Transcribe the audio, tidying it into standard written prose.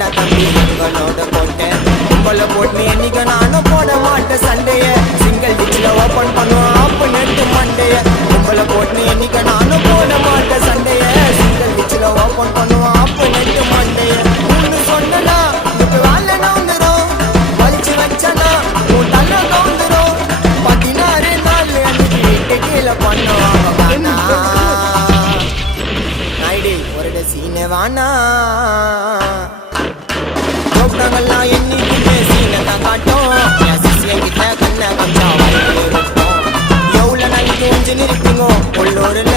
தாண்டா தம்பி எங்களோட கோட்டை உங்களை போட்டு என்னைக்கு நானும் போட மாட்டேன் சண்டைய சிங்கிள் டிச்சில் ஓப்பன் பண்ணுவோம் ஆப்பு நெட்டு மண்டைய உங்களை போட்டு என்னைக்கு நானும் போட மாட்டேன் சண்டைய சிங்கிள் டிச்சில் ஓப்பன் பண்ணுவோம் ஆப்பு நெட்டு மண்டைய ஒன்று சொன்னா இப்போ வேலை நவுந்துடும் வலிச்சு வச்சனா உன் தள்ள கவுந்துடும் 16 நாள் அன்னைக்கு வீட்டு கீழே பண்ணுவாங்க நாயுடு ஒரு சீனை வானா நாங்கெல்லாம் என்னைக்குமே சீனை தான் காட்டும் என் சிசியங்கிட்ட கண்ணை கொஞ்சம் இருக்கும் எவ்வளோ நாளைக்கு கொஞ்சம் நிற்பீங்க உள்ளூரில்